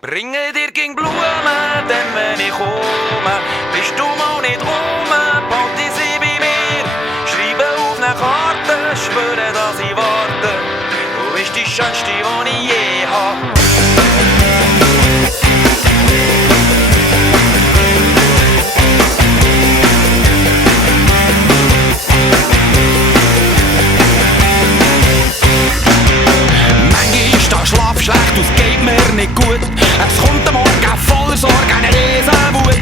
Bringe dir gegen Blumen, denn wenn ich komme, bist du mal nicht rum, behalte sie bei mir. Schreibe auf eine Karte, schwöre, dass ich warte. Du bist die schönste, die ich je hab. Schlaf schlecht, es geht mir nicht gut. Es kommt der Morgen voller Sorge, eine Riesenwut.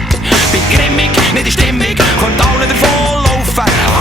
Bin grimmig, nicht in Stimmung, könnt alle davonlaufen.